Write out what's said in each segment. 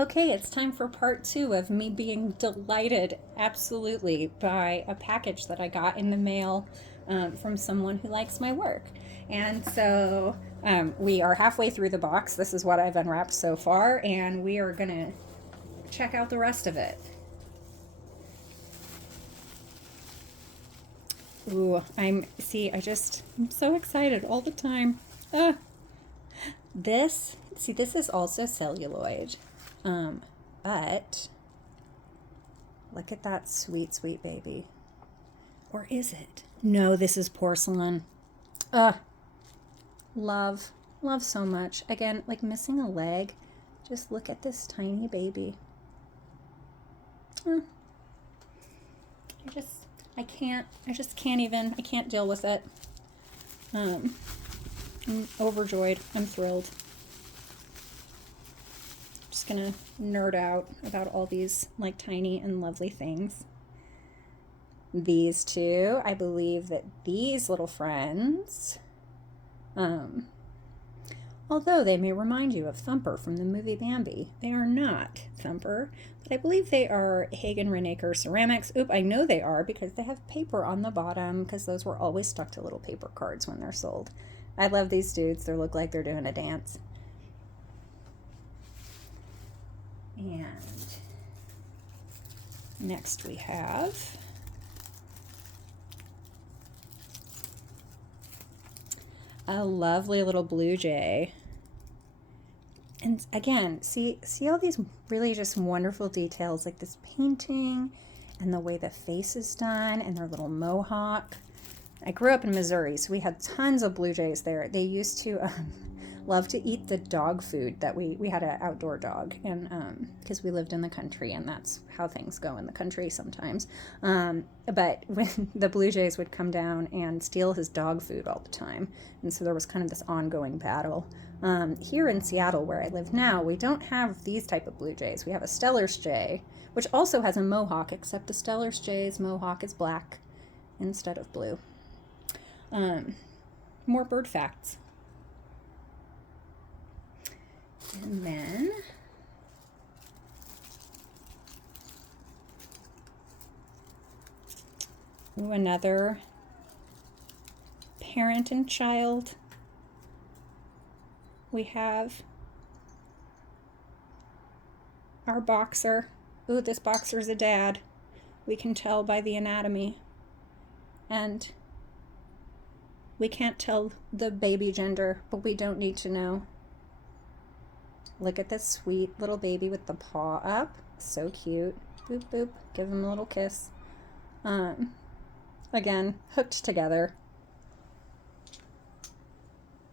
Okay, it's time for part two of me being delighted absolutely by a package that I got in the mail from someone who likes my work. And so we are halfway through the box. This is what I've unwrapped so far, and we are going to check out the rest of it. Ooh, I'm so excited all the time. Uh, this is also celluloid. Um, but look at that sweet, sweet baby. Or is it? No, this is porcelain. Uh, love, love so much. Again, like missing a leg. Just look at this tiny baby. Uh, I just, I just can't even, I can't deal with it. Um, I'm overjoyed. I'm thrilled. Just gonna nerd out about all these like tiny and lovely things. These two, I believe that these little friends, um, although they may remind you of Thumper from the movie Bambi, they are not Thumper, but I believe they are Hagen Renaker ceramics. Oop, I know they are because they have paper on the bottom because those were always stuck to little paper cards when they're sold. I love these dudes. They look like they're doing a dance. And next we have a lovely little blue jay. And again, see all these really just wonderful details, like this painting and the way the face is done and their little mohawk. I grew up in Missouri, so we had tons of blue jays there. They used to love to eat the dog food that we had an outdoor dog, and because we lived in the country, and that's how things go in the country sometimes. But when the blue jays would come down and steal his dog food all the time, and so there was kind of this ongoing battle. Here in Seattle, where I live now, we don't have these type of blue jays. We have a Steller's jay, which also has a mohawk, except the Steller's jay's mohawk is black instead of blue. More bird facts. And then another parent and child. We have our boxer. Ooh, this boxer's a dad. We can tell by the anatomy. And we can't tell the baby gender, but we don't need to know. Look at this sweet little baby with the paw up. So cute. Boop, boop. Give him a little kiss. Again, hooked together.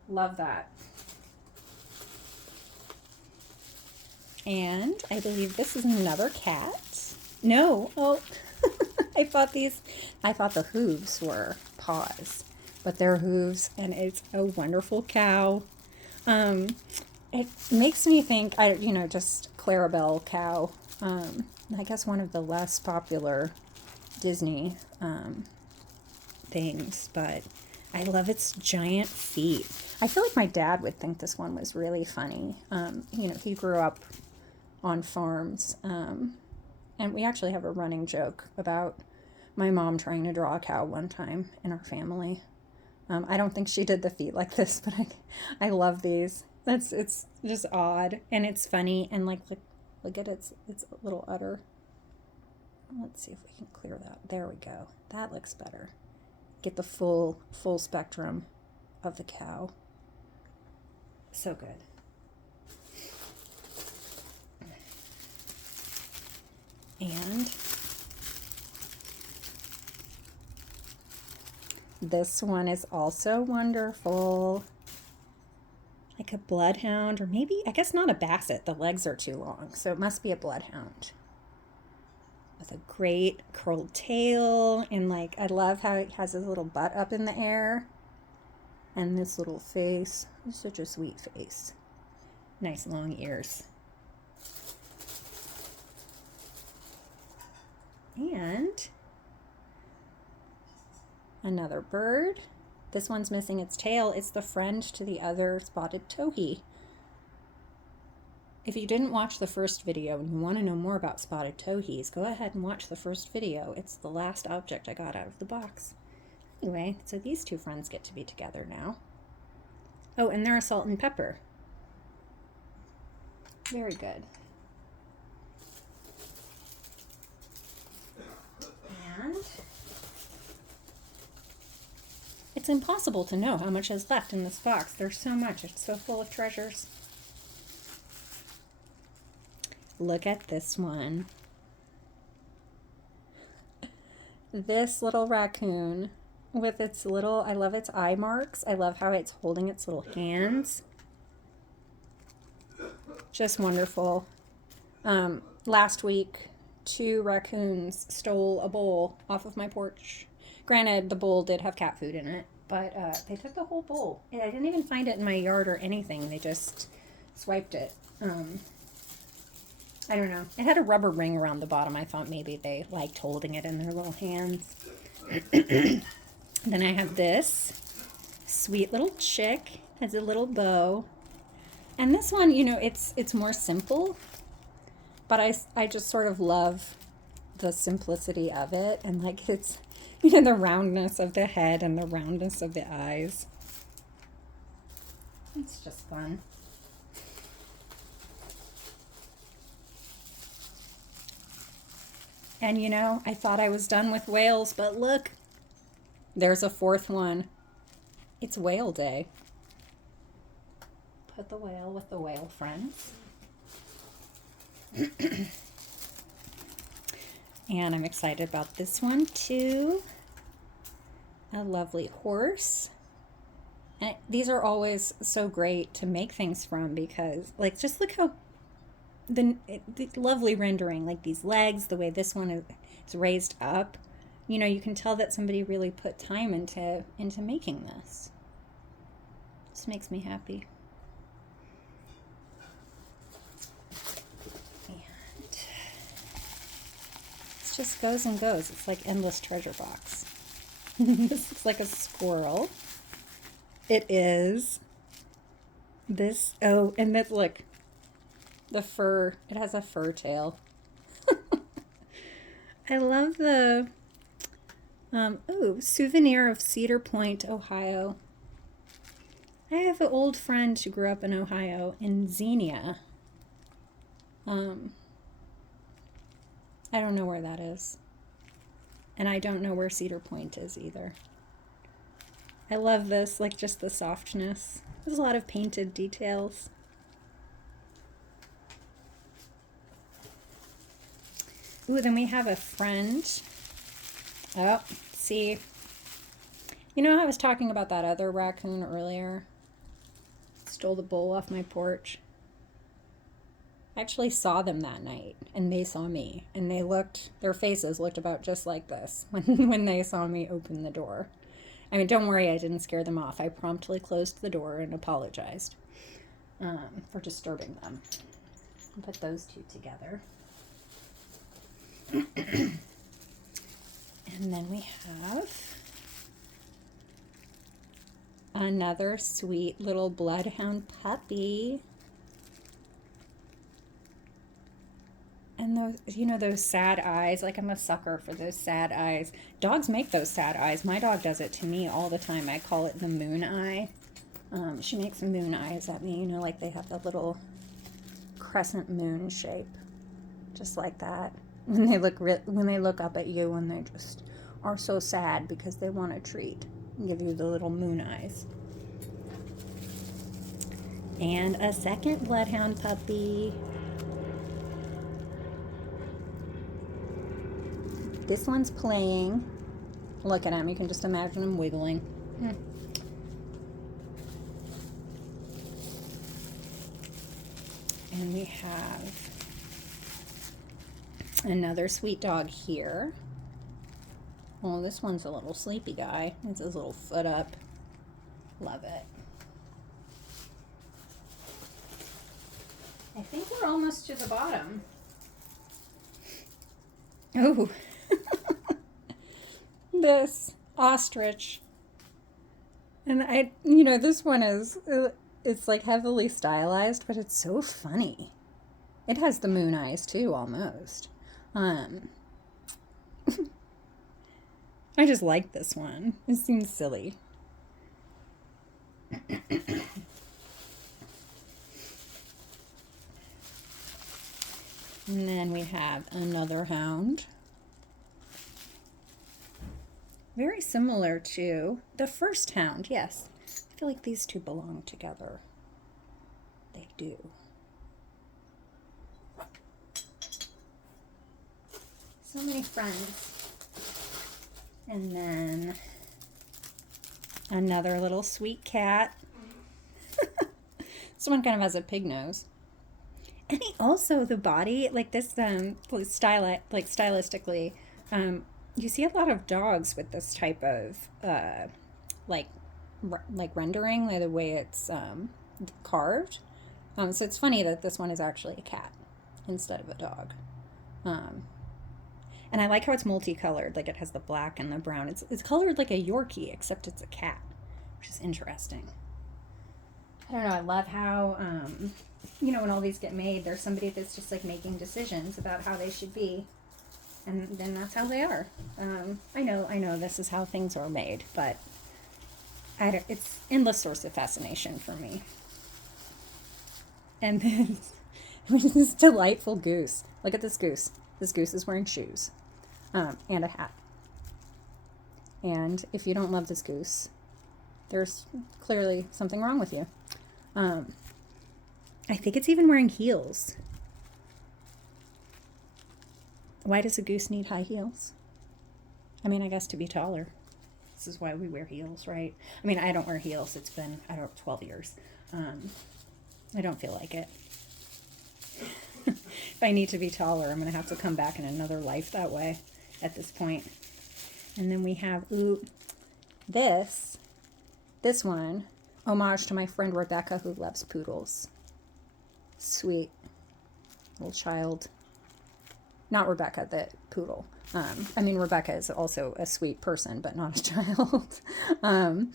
Love that. And I believe this is another cat. No, oh, I thought the hooves were paws, but they're hooves, and it's a wonderful cow. It makes me think, just Clarabelle cow. I guess one of the less popular Disney things, but I love its giant feet. I feel like my dad would think this one was really funny. He grew up on farms, and we actually have a running joke about my mom trying to draw a cow one time in our family. I don't think she did the feet like this, but I love these. It's just odd and it's funny, and look at its little udder. Let's see if we can clear that. There we go. That looks better. Get the full spectrum of the cow. So good. And this one is also wonderful. Like a bloodhound, or maybe, I guess not a basset. The legs are too long, so it must be a bloodhound. With a great curled tail, and I love how it has his little butt up in the air. And this little face. Such a sweet face. Nice long ears. And another bird. This one's missing its tail. It's the friend to the other spotted towhee. if you didn't watch the first video and you want to know more about spotted towhees, go ahead and watch the first video. It's the last object I got out of the box. Anyway, so these two friends get to be together now. Oh, and they're a salt and pepper. Very good. And it's impossible to know how much is left in this box. There's so much. It's so full of treasures. Look at this one. This little raccoon with its little, I love its eye marks. I love how it's holding its little hands. Just wonderful. Last week, 2 raccoons stole a bowl off of my porch. Granted, the bowl did have cat food in it, but they took the whole bowl. And I didn't even find it in my yard or anything. They just swiped it. I don't know. It had a rubber ring around the bottom. I thought maybe they liked holding it in their little hands. Then I have this sweet little chick. Has a little bow. And this one, you know, it's more simple, but I just sort of love the simplicity of it, and like it's, you know, the roundness of the head and the roundness of the eyes. It's just fun. And you know, I thought I was done with whales, but look, there's a 4th one. It's whale day. Put the whale with the whale friends. And I'm excited about this one too. A lovely horse. And these are always so great to make things from because, like, just look how the lovely rendering, like these legs, the way this one is raised up. You know, you can tell that somebody really put time into making this. This makes me happy. Just goes and goes. It's like endless treasure box. This looks like a squirrel. It is. This, oh, and that, look, the fur, it has a fur tail. I love the, souvenir of Cedar Point, Ohio. I have an old friend who grew up in Ohio, in Xenia. I don't know where that is. And I don't know where Cedar Point is either. I love this, like just the softness. There's a lot of painted details. Ooh, then we have a friend. Oh, see. You know how I was talking about that other raccoon earlier? Stole the bowl off my porch. I actually saw them that night, and they saw me, and their faces looked about just like this when they saw me open the door. I mean, don't worry, I didn't scare them off. I promptly closed the door and apologized for disturbing them. I'll put those two together. And then we have another sweet little bloodhound puppy. And those, you know, those sad eyes, like I'm a sucker for those sad eyes. Dogs make those sad eyes. My dog does it to me all the time. I call it the moon eye. She makes moon eyes at me, you know, like they have the little crescent moon shape, just like that. When they look up at you and they just are so sad because they want a treat, give you the little moon eyes. And a second bloodhound puppy. This one's playing. Look at him. You can just imagine him wiggling. And we have another sweet dog here. Oh, this one's a little sleepy guy. It's his little foot up. Love it. I think we're almost to the bottom. Oh. This ostrich. And this one is, it's like heavily stylized, but it's so funny. It has the moon eyes too, almost. Um, I just like this one. It seems silly. And then we have another hound. Very similar to the first hound, yes. I feel like these two belong together. They do. So many friends. And then another little sweet cat. This one kind of has a pig nose. And he also, the body, like this, stylistically, you see a lot of dogs with this type of, like, like rendering, like the way it's carved. So it's funny that this one is actually a cat instead of a dog. And I like how it's multicolored, like it has the black and the brown. It's colored like a Yorkie, except it's a cat, which is interesting. I don't know, I love how, you know, when all these get made, there's somebody that's just like making decisions about how they should be. And then that's how they are. I know this is how things are made, but it's endless source of fascination for me. And then this delightful goose. Look at this goose. This goose is wearing shoes and a hat. And if you don't love this goose, there's clearly something wrong with you. I think it's even wearing heels. Why does a goose need high heels? I mean, I guess to be taller. This is why we wear heels, right? I mean, I don't wear heels. It's been, 12 years. I don't feel like it. If I need to be taller, I'm going to have to come back in another life that way at this point. And then we have, this one, homage to my friend Rebecca, who loves poodles. Sweet little child. Not Rebecca, the poodle. I mean, Rebecca is also a sweet person, but not a child. And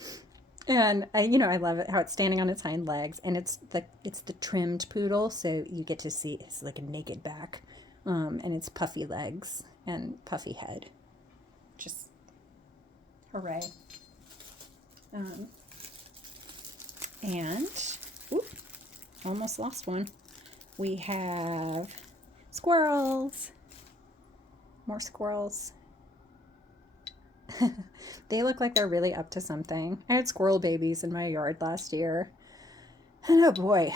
I love it how it's standing on its hind legs, and it's the trimmed poodle, so you get to see it's like a naked back, and it's puffy legs and puffy head. Just hooray! And almost lost one. We have squirrels. More squirrels. They look like they're really up to something. I had squirrel babies in my yard last year. And oh boy,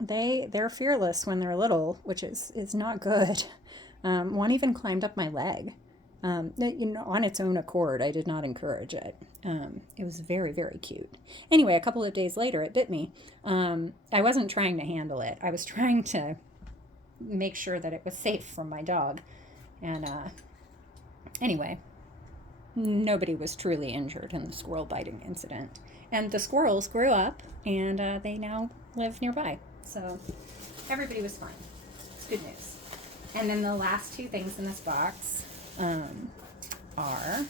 they're fearless when they're little, which is not good. One even climbed up my leg. On its own accord. I did not encourage it. It was very, very cute. Anyway, a couple of days later, it bit me. I wasn't trying to handle it. I was trying to make sure that it was safe from my dog. And anyway, nobody was truly injured in the squirrel biting incident. And the squirrels grew up, and they now live nearby. So everybody was fine. It's good news. And then the last two things in this box are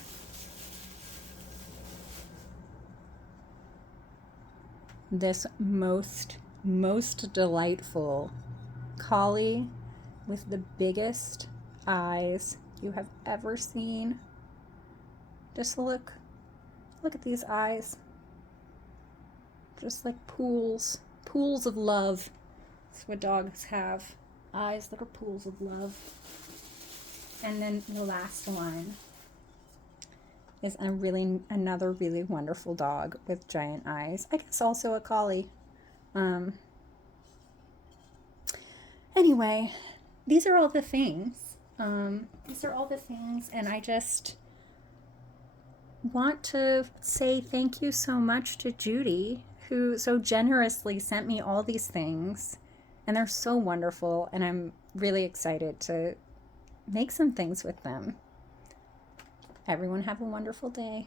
this most delightful collie with the biggest eyes you have ever seen. Just look at these eyes. Just like pools of love. That's what dogs have. Eyes that are pools of love. And then the last one is another really wonderful dog with giant eyes. I guess also a collie. Anyway, these are all the things. And I just want to say thank you so much to Judy, who so generously sent me all these things. And they're so wonderful, and I'm really excited to make some things with them. Everyone have a wonderful day.